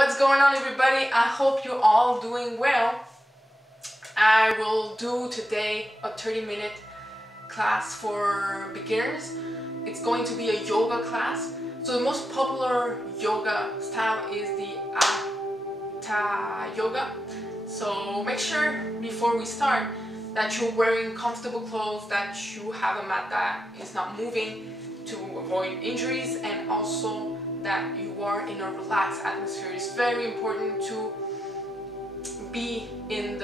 What's going on, everybody? I hope you're all doing well. I will do today a 30-minute class for beginners. It's going to be a yoga class. So the most popular yoga style is the Hatha yoga. So make sure before we start that you're wearing comfortable clothes, that you have a mat that is not moving to avoid injuries, and also that you are in a relaxed atmosphere. It's very important to be in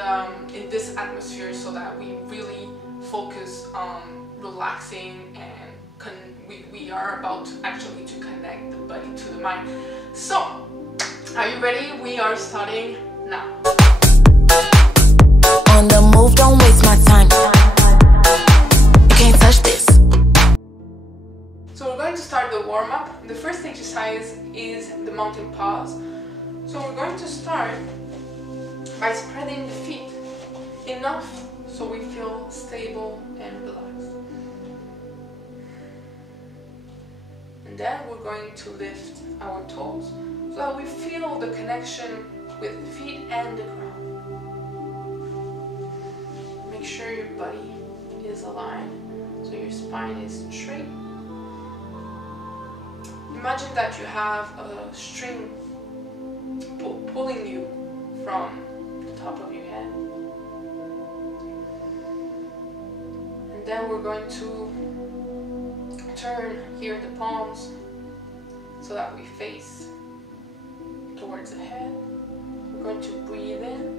this atmosphere so that we really focus on relaxing, and we are about actually to connect the body to the mind. So, are you ready? We are starting now. On the move, don't waste my time. You can't touch this. So we're going to start the warm-up. The first exercise is the mountain pause. So we're going to start by spreading the feet enough so we feel stable and relaxed. And then we're going to lift our toes so that we feel the connection with the feet and the ground. Make sure your body is aligned so your spine is straight. Imagine that you have a string pulling you from the top of your head. And then we're going to turn here the palms so that we face towards the head. We're going to breathe in.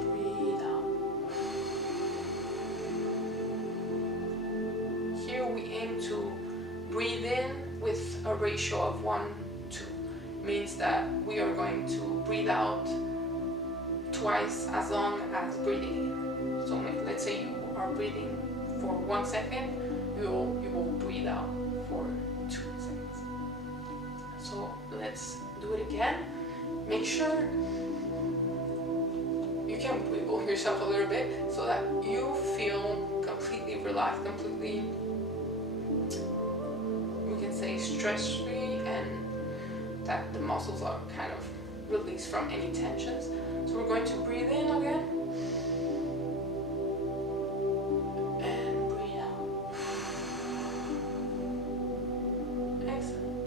Breathe out. Here we aim to breathe in with a ratio of 1:2. Means that we are going to breathe out twice as long as breathing in. So let's say you are breathing for 1 second, you will breathe out for 2 seconds. So let's do it again. Make sure you can wiggle yourself a little bit so that you feel completely relaxed, completely, we can say, stress-free, and that the muscles are kind of released from any tensions. So we're going to breathe in again and breathe out. Excellent.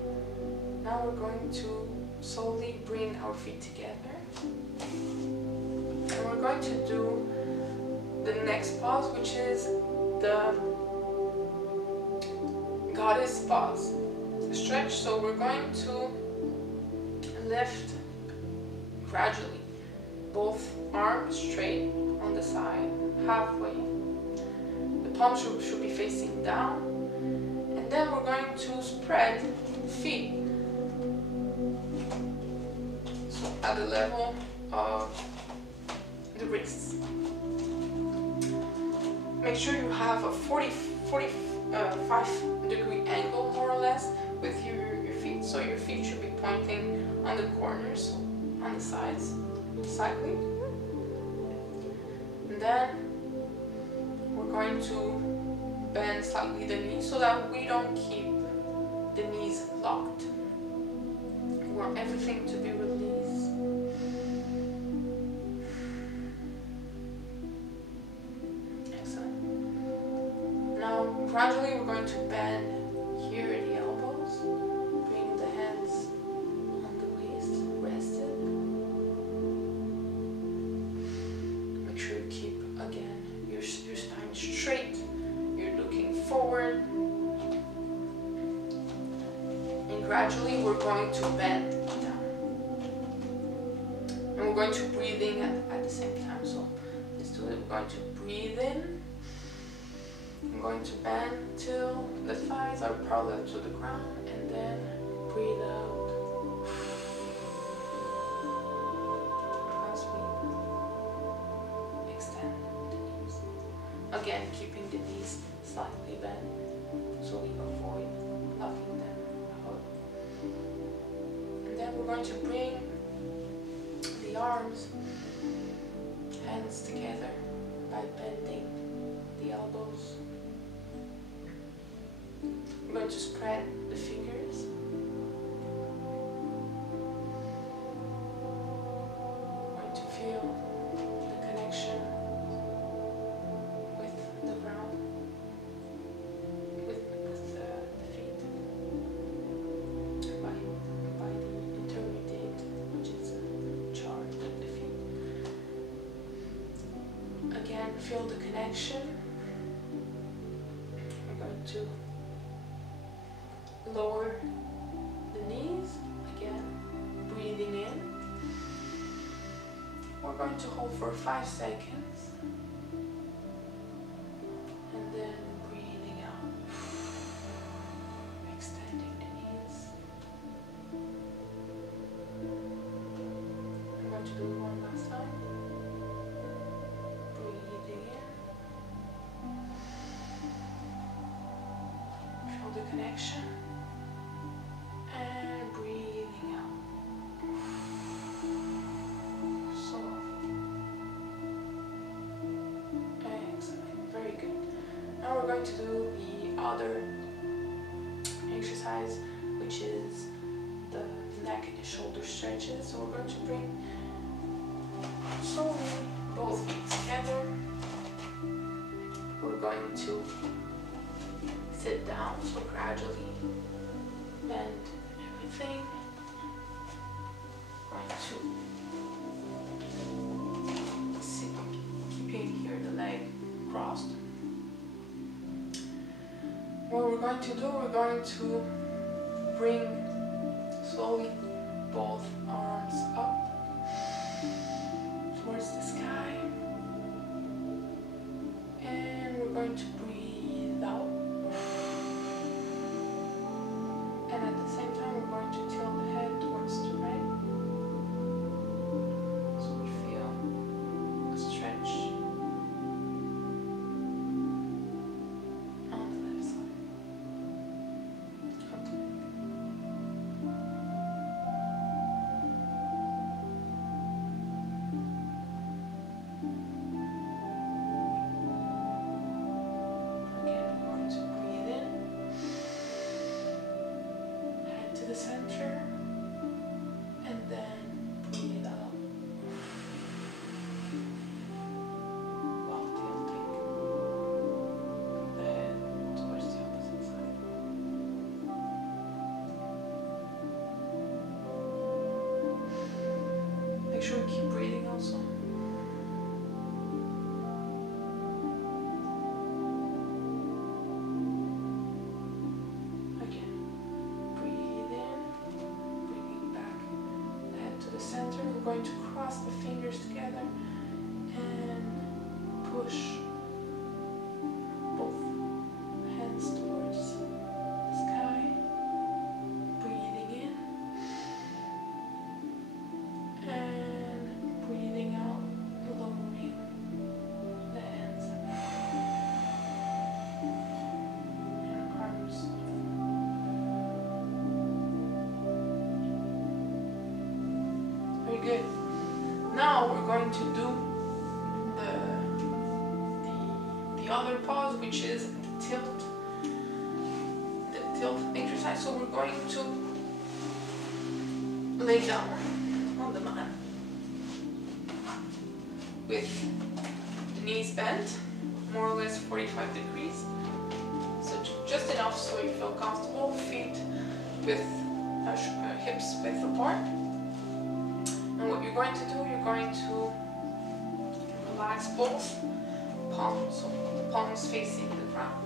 Now we're going to slowly bring our feet together, and we're going to do the next pause, which is the goddess pause. Stretch. So we're going to lift gradually, both arms straight on the side, halfway. The palms should be facing down, and then we're going to spread the feet. So at the level of the wrists. Make sure you have a 45-degree angle, more or less, with your feet. So your feet should be pointing on the corners, on the sides, slightly. And then we're going to bend slightly the knees so that we don't keep the knees locked. We want everything to be released. Excellent. Now gradually we're going to bend here at the elbows. Bring the hands on the waist, rested. Make sure you keep, again, your spine straight. You're looking forward. And gradually we're going to bend down. And we're going to breathe in at the same time. So let's do it. We're going to breathe in. I'm going to bend till the thighs are parallel to the ground, and then breathe out as we extend the knees. Again, keeping the knees slightly bent so we avoid locking them out. And then we're going to bring the arms, hands together by bending the elbows. We're going to spread the fingers feel the connection. We're going to lower the knees, again, breathing in. We're going to hold for 5 seconds, and then breathing out, extending the knees. I'm going to do it one last time. Breathing in, feel the connection. And breathing out. Softly. Excellent. Very good. Now we're going to do the other exercise, which is the neck and shoulder stretches. So we're going to bring slowly both feet together. We're going to sit down, so gradually bend everything. Going to sit, keeping here the leg crossed. What we're going to do, we're going to bring slowly both arms up towards the sky, and we're going to breathe out. And at the same time, we're going to tilt the head towards the right. So we feel a stretch on the left side. Okay. Again, we're going to breathe in. To the center, and then breathe out while tilting the head towards the opposite side. Make sure you keep breathing also. Center, we're going to cross the fingers together and push both hands towards the sky, breathing in and breathing out, lowering the hands and arms. Very good. Now we're going to do the other pose, which is the tilt exercise. So we're going to lay down on the mat with the knees bent, more or less 45 degrees. So just enough so you feel comfortable. Feet with hips width apart. And what you're going to do, you're going to relax both palms, so the palms facing the ground,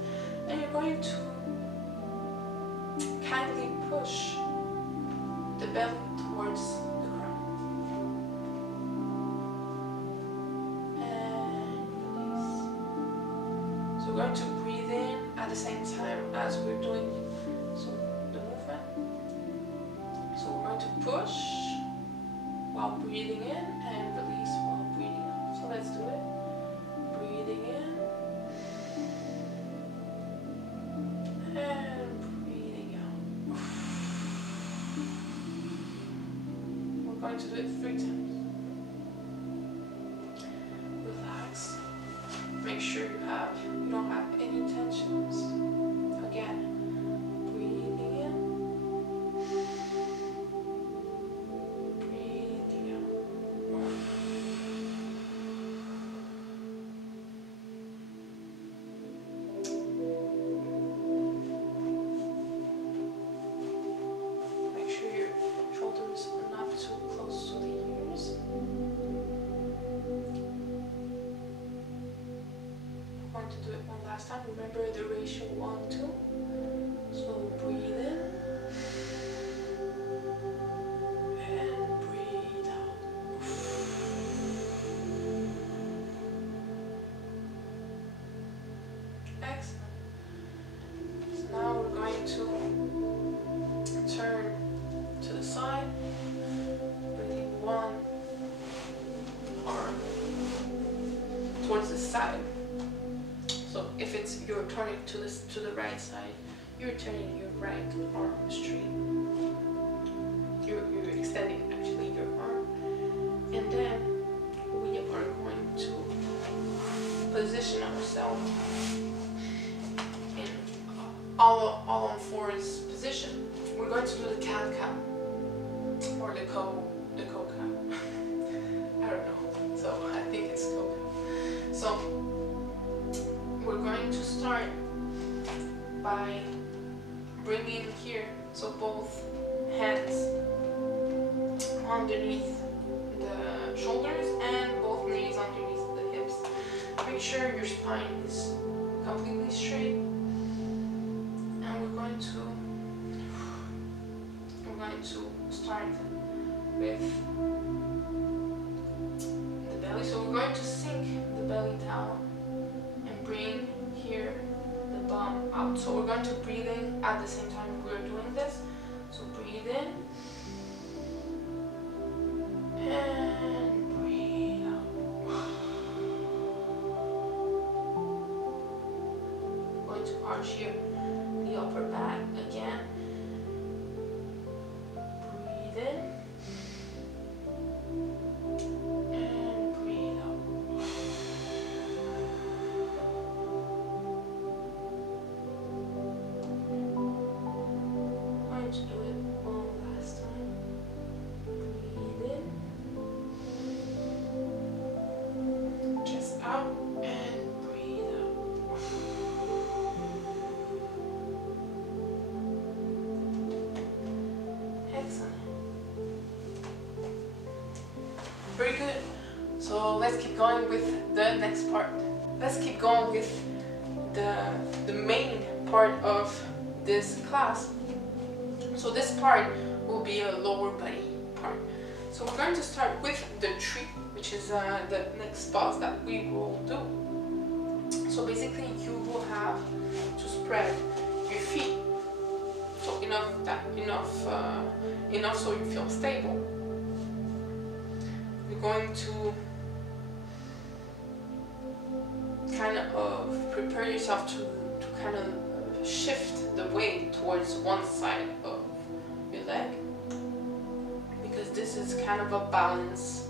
and you're going to kindly push the belly towards the ground. And release. So we're going to breathe in at the same time as we're doing the movement. So we're going to push while breathing in and release while breathing out. So let's do it. Breathing in and breathing out. We're going to do it 3 times. Relax. Make sure you don't have any tensions. Again. Breathing in. Remember the ratio 1-2. So breathe in and breathe out. Excellent. So now we're going to turn to the side, bringing one arm towards the side. So if it's you're turning to the right side, you're turning your right arm straight. You're extending actually your arm, and then we are going to position ourselves in all on fours position. We're going to do the cat-cow or the cow-cow. I don't know. So I think it's cow-cow. So we're going to start by bringing here, so both hands underneath the shoulders and both knees underneath the hips. Make sure your spine is completely straight, and we're going to start with the belly. So we're going to sink the belly down and bring here the bum out. So we're going to breathe in at the same time we're doing this. So breathe in and breathe out. Going to arch here the upper back again. Breathe in and breathe out. Going to do it one last time. Breathe in, chest out, and breathe out. Excellent. Very good. So let's keep going with the next part. Let's keep going with the main part of this class. So this part will be a lower body part. So we're going to start with the tree, which is the next pose that we will do. So basically you will have to spread your feet. So enough so you feel stable. You're going to kind of prepare yourself to kind of shift the weight towards one side of your leg, because this is kind of a balance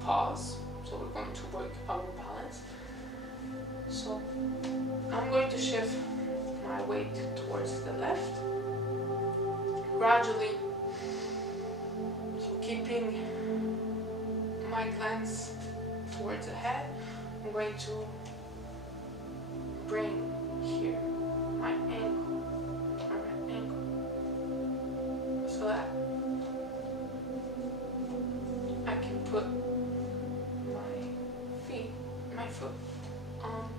pause. So we're going to work our balance. So I'm going to shift my weight towards the left gradually, so keeping my glance towards the head. I'm going to bring here my ankle, my right ankle, so that I can put my foot on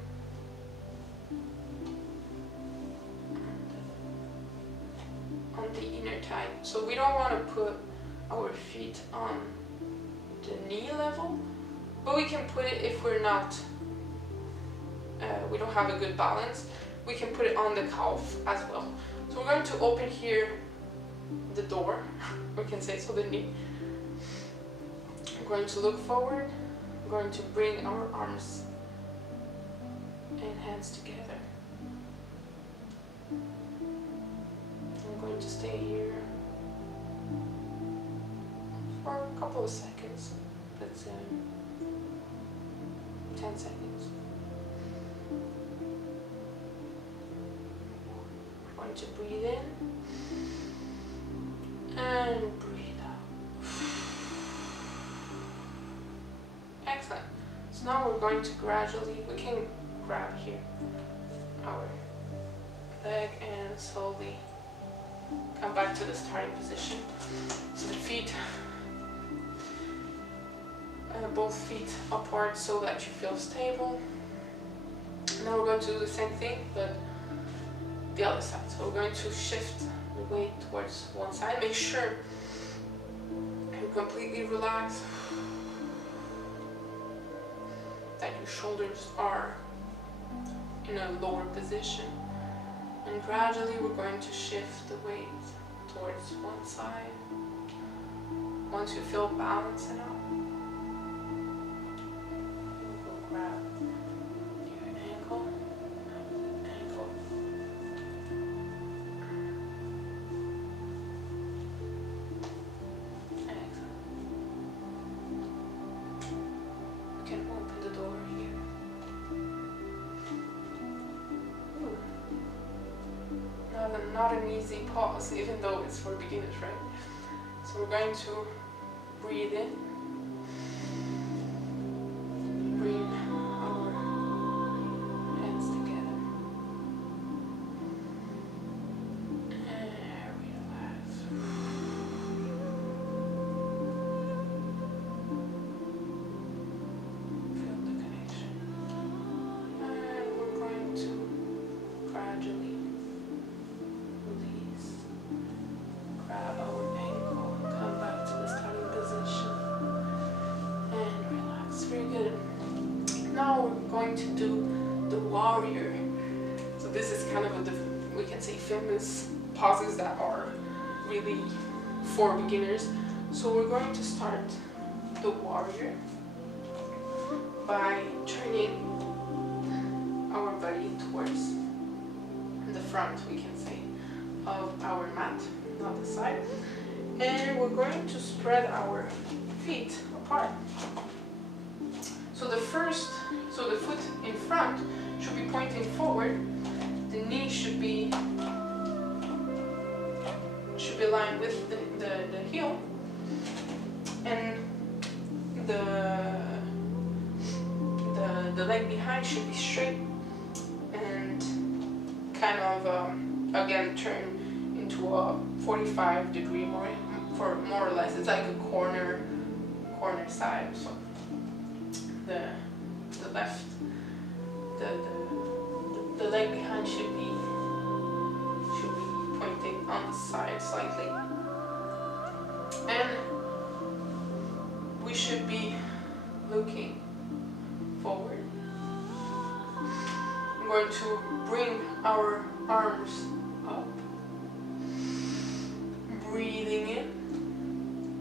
the inner thigh. So we don't want to put our feet on the knee level, but we can put it if we're not, we don't have a good balance. We can put it on the calf as well. So we're going to open here the door, we can say, so the knee. I'm going to look forward. I'm going to bring our arms and hands together. I'm going to stay here for a couple of seconds. Let's say 10 seconds. I'm going to breathe in and breathe out. Excellent. So now we're going to gradually, we can grab here our leg and slowly come back to the starting position. So the feet, both feet apart so that you feel stable. Now we're going to do the same thing, but the other side. So we're going to shift the weight towards one side. Make sure you completely relax, that your shoulders are in a lower position. And gradually we're going to shift the weight towards one side. Once you feel balanced enough, you will grab your ankle, ankle. Exhale. You can open the door here. Ooh. Not an easy pause, even though it's for beginners, right? So we're going to breathe in, bring our hands together, and relax. Feel the connection. And we're going to gradually release, grab our ankle, come back to the starting position, and relax. Very good. Now we're going to do the warrior. So this is kind of a we can say famous poses that are really for beginners. So we're going to start the warrior by turning our body towards the front, we can say, of our mat, not the side. And we're going to spread our feet apart. So the foot in front should be pointing forward. The knee should be aligned with the heel, and the leg behind should be straight and kind of again turn into a 45-degree more or less. It's like a corner side. So the left, the leg behind should be pointing on the side slightly, and we should be looking forward. I'm going to bring our arms up, breathing in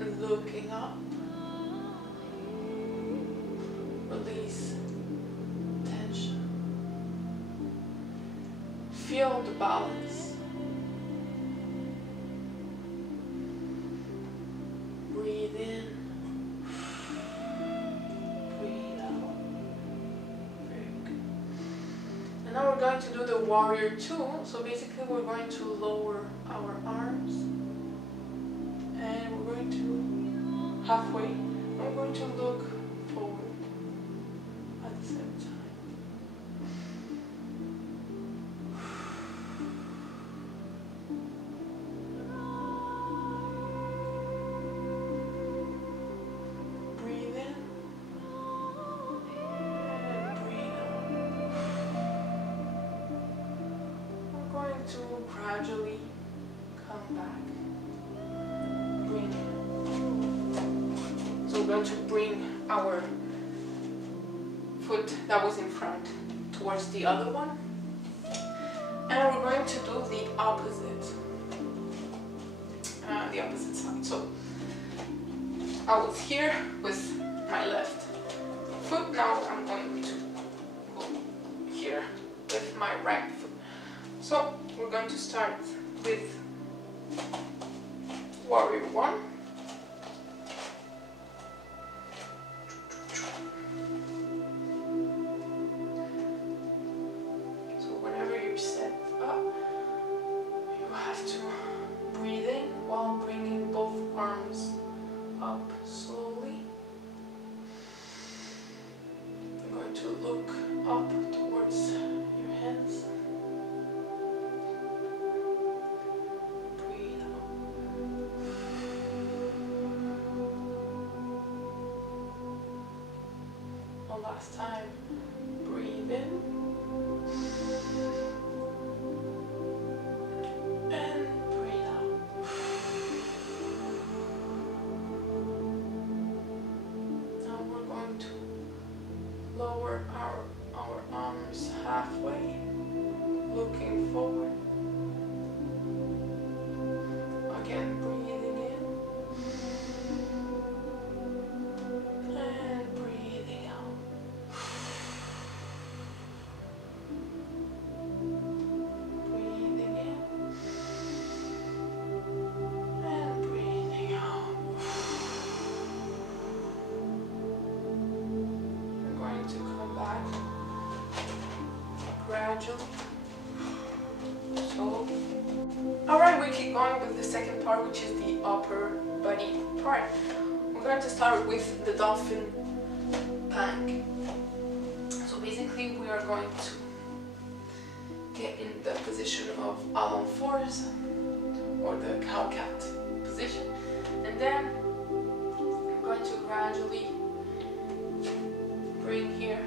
and looking up. Release tension. Feel the balance. Breathe in. Breathe out. Very good. And now we're going to do the warrior 2. So basically we're going to lower our arms. And we're going to halfway. We're going to look forward at the same time. Breathe in and breathe out. We're going to gradually come back. Bring in. So we're going to bring our foot that was in front towards the other one, and we're going to do the opposite side. So I was here with my left foot, now I'm going to go here with my right foot. So we're going to start with warrior 1. Set up, you have to breathe in while bringing both arms up slowly. You're going to look up towards your hands. Breathe out. One last time. Breathe in. And breathe out. Now we're going to lower our arms halfway, looking forward. Again, breathing in and breathing out. Breathing in and breathing out. I'm going to come back gradually. Alright, we keep going with the second part, which is the upper body part. We're going to start with the dolphin plank. So basically we are going to get in the position of all on fours, or the cow-cat position, and then I'm going to gradually bring here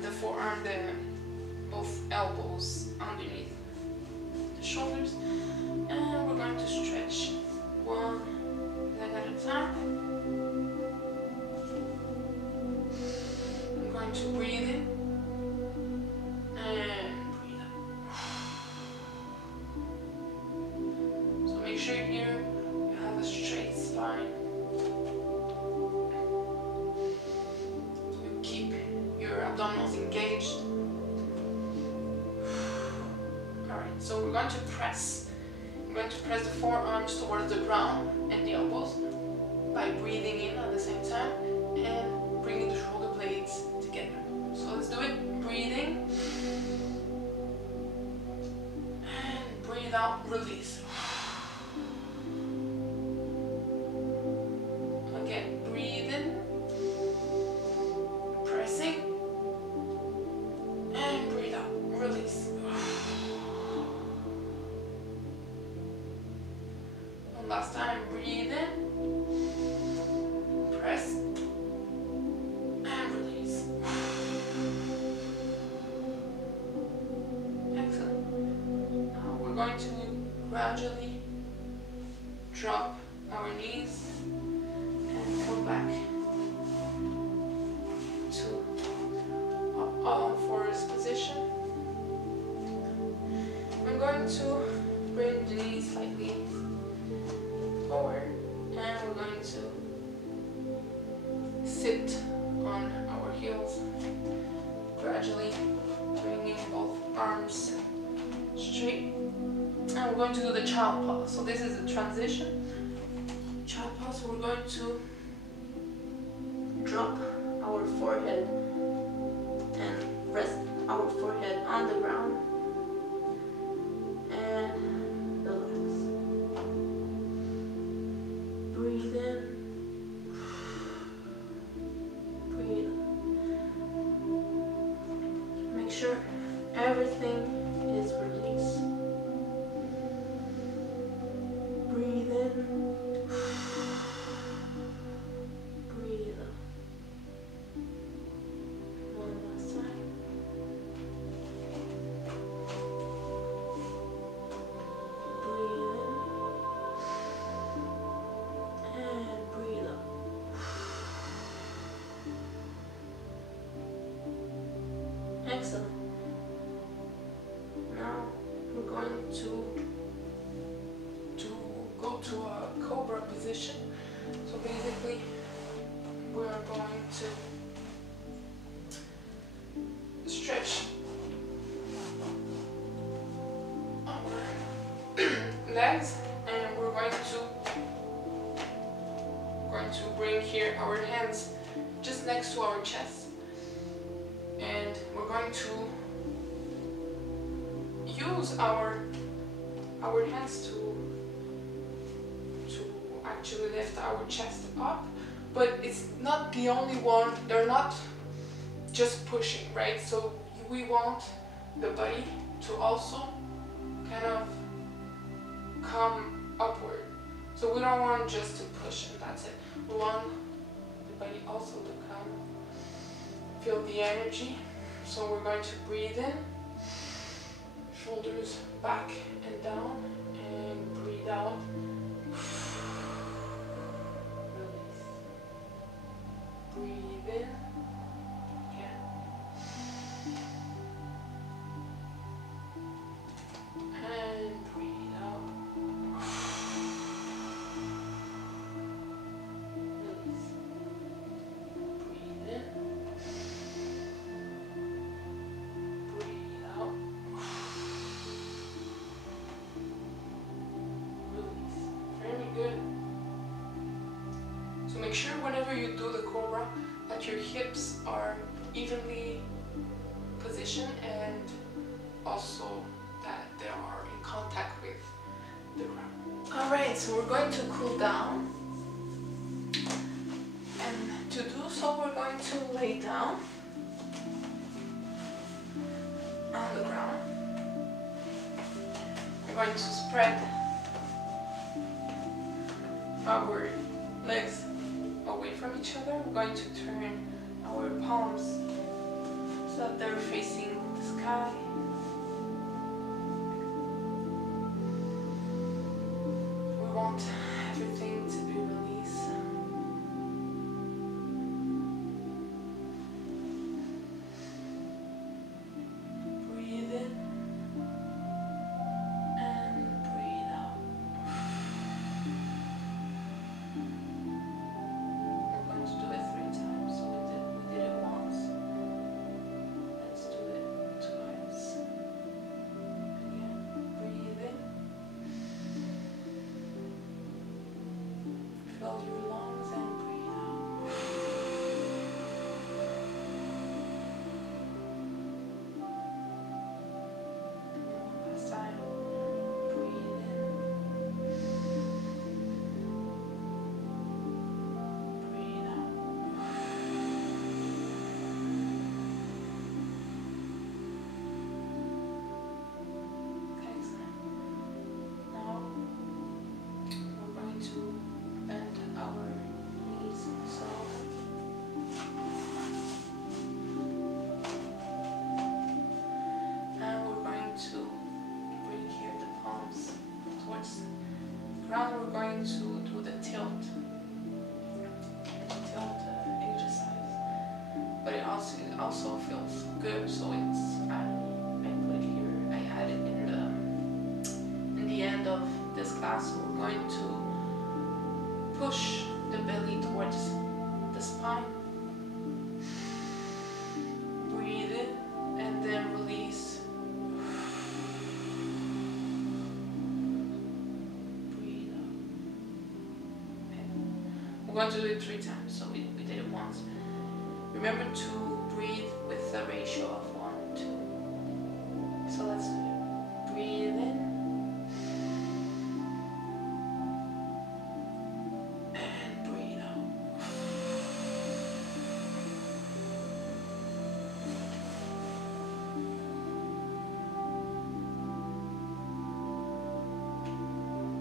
the forearm, both elbows underneath the shoulders, and we're going to stretch one leg at a time. I'm going to breathe in and breathe out. So make sure here you have a straight spine. So you keep your abdominals engaged. So we're going to press. I'm going to press the forearms towards the ground and the elbows by breathing in at the same time and bringing the shoulder blades together. So let's do it. Breathing and breathe out, release. Again, breathe in, pressing, and breathe out, release. Last time, breathe in, press, and release. Excellent. Now we're going to gradually drop our knees and come back to all on fours position. I'm going to bring the knees slightly forward, and we're going to sit on our heels, gradually bringing both arms straight, and we're going to do the child pose. So this is a transition child pose. So we're going to drop our forehead and rest our forehead on the ground and relax. Breathe in, breathe out. Make sure everything is released. Breathe in, breathe out. One last time. Excellent. Now we're going to go to a cobra position. So basically we're going to stretch our legs, and we're going to bring here our hands just next to our chest. And we're going to use our hands to actually lift our chest up, but it's not the only one. They're not just pushing, right? So we want the body to also kind of come upward. So we don't want just to push and that's it. We want the body also to come, feel the energy. So we're going to breathe in, shoulders back and down, and breathe out. Release. Breathe in. Again. And breathe out. Release. Breathe in. Breathe out. Release. Very good. So make sure whenever you do the cobra that your hips are evenly positioned and also that they are in contact with the ground. Alright, so we're going to cool down. And to do so, we're going to lay down on the ground. We're going to spread our legs away from each other. We're going to turn our palms so that they're facing the sky. We want everything to be released. Breathe in and breathe out. We're going to do it 3 times. So we did it once. Let's do it twice. Again, breathe in. Fill your lungs and breathe out. One last time. Breathe in. Breathe out. Excellent. Now we're going to bend our knees. So and we're going to bring here the palms towards the ground. We're going to do the tilt exercise, but it also feels good. So it's I put it here. I had it in the end of this class. So we're going to push the belly towards the spine. Breathe in and then release. Breathe out. Okay. We're going to do it 3 times, so we did it once. Remember to breathe with a ratio of 1, 2. So let's do it. Breathe in. And breathe out.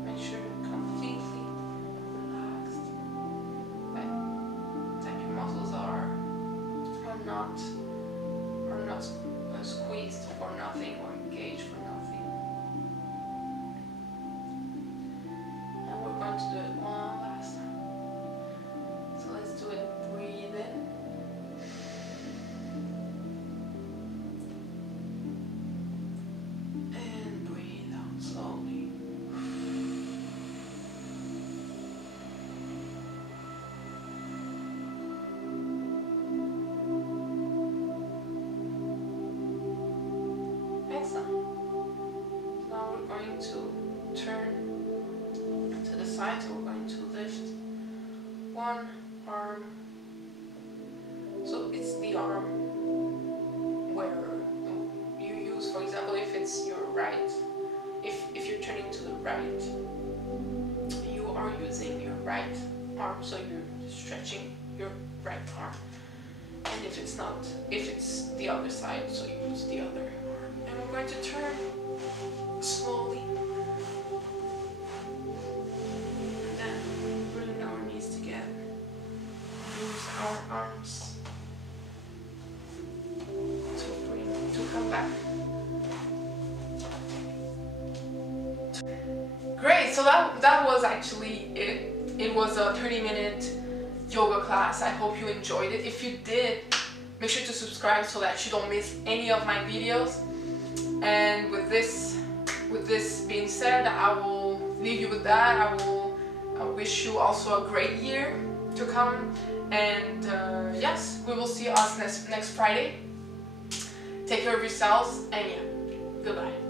Make sure you're completely relaxed. That your muscles are not squeezed for nothing or engaged for nothing. And we're going to do it one last time. So let's do it. Breathe in. And breathe out slowly. Excellent. Now we're going to turn to the side. So we're going to lift one arm. So it's the arm where you use, for example, if it's your right, if you're turning to the right, you are using your right arm, so you're stretching your right arm. And if it's not, if it's the other side, so you use the other arm. And we're going to turn slowly. And then bring our knees together. Use our arms to Great, so that was actually it. It was a 30-minute yoga class. I hope you enjoyed it. If you did, make sure to subscribe so that you don't miss any of my videos. And with this being said, I will leave you with that. I wish you also a great year to come. And yes, we will see us next Friday. Take care of yourselves, and yeah, goodbye.